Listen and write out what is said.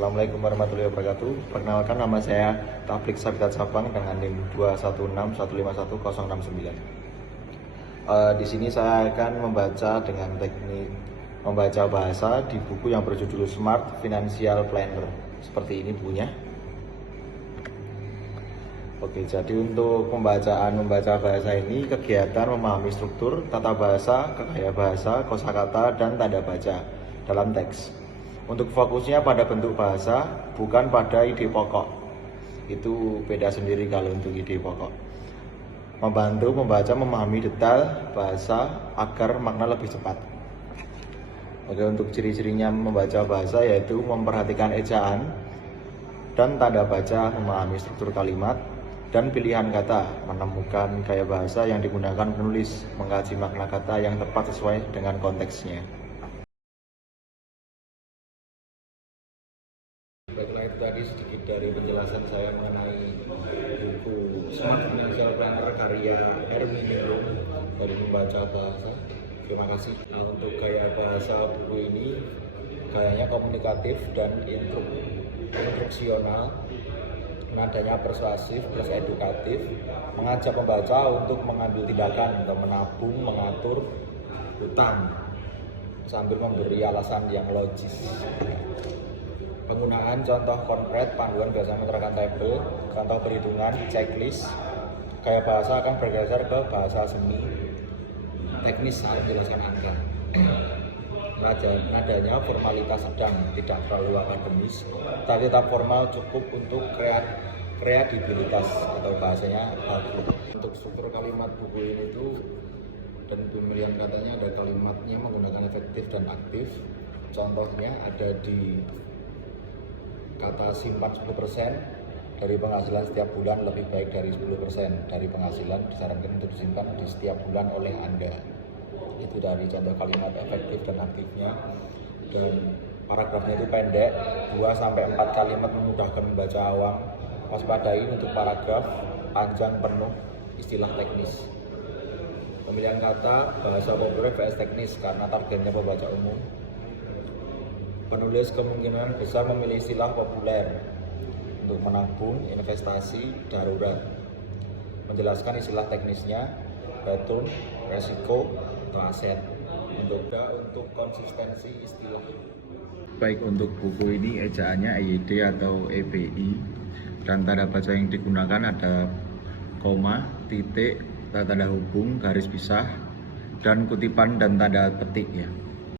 Assalamualaikum warahmatullahi wabarakatuh. Perkenalkan, nama saya Tafrik Sabitat Sabang dengan NIM 216151069. Di sini saya akan membaca dengan teknik membaca bahasa di buku yang berjudul Smart Financial Planner. Seperti ini bukunya. Oke, jadi untuk membaca bahasa ini kegiatan memahami struktur, tata bahasa, gaya bahasa, kosakata, dan tanda baca dalam teks. Untuk fokusnya pada bentuk bahasa, bukan pada ide pokok. Itu beda sendiri kalau untuk ide pokok. Membantu membaca memahami detail bahasa agar makna lebih cepat. Oke, untuk ciri-cirinya membaca bahasa yaitu memperhatikan ejaan dan tanda baca, memahami struktur kalimat dan pilihan kata, menemukan gaya bahasa yang digunakan penulis, mengkaji makna kata yang tepat sesuai dengan konteksnya. Baiklah, itu tadi sedikit dari penjelasan saya mengenai buku Smart Financial Planner karya Ermi Ningrum dari membaca bahasa. Terima kasih. Nah, untuk gaya bahasa buku ini gayanya komunikatif dan instruksional, nadanya persuasif plus edukatif, mengajak pembaca untuk mengambil tindakan atau menabung, mengatur hutang sambil memberi alasan yang logis. Penggunaan contoh konkret, panduan biasa menerangkan tabel, contoh perhitungan, checklist. Gaya bahasa akan bergeser ke bahasa semi teknis saat menjelaskan angka. Nadanya formalitas sedang, tidak terlalu akademis, tapi tetap formal, cukup untuk kreativitas atau bahasanya bagus. Untuk struktur kalimat buku ini tuh dan pemilihan katanya ada kalimatnya menggunakan efektif dan aktif. Contohnya ada di kata simpan 10% dari penghasilan setiap bulan lebih baik dari 10% dari penghasilan disarankan untuk disimpan di setiap bulan oleh Anda. Itu dari contoh kalimat efektif dan aktifnya. Dan paragrafnya itu pendek, 2-4 kalimat memudahkan membaca awam. Waspadai untuk paragraf panjang penuh istilah teknis. Pemilihan kata bahasa populer vs teknis karena targetnya pembaca umum. Penulis kemungkinan besar memilih istilah populer untuk menabung, investasi, darurat. Menjelaskan istilah teknisnya, return, resiko, atau aset. Untuk konsistensi istilah. Baik, untuk buku ini ejaannya EYD atau EBI, dan tanda baca yang digunakan ada koma, titik, tanda hubung, garis pisah, dan kutipan dan tanda petik ya.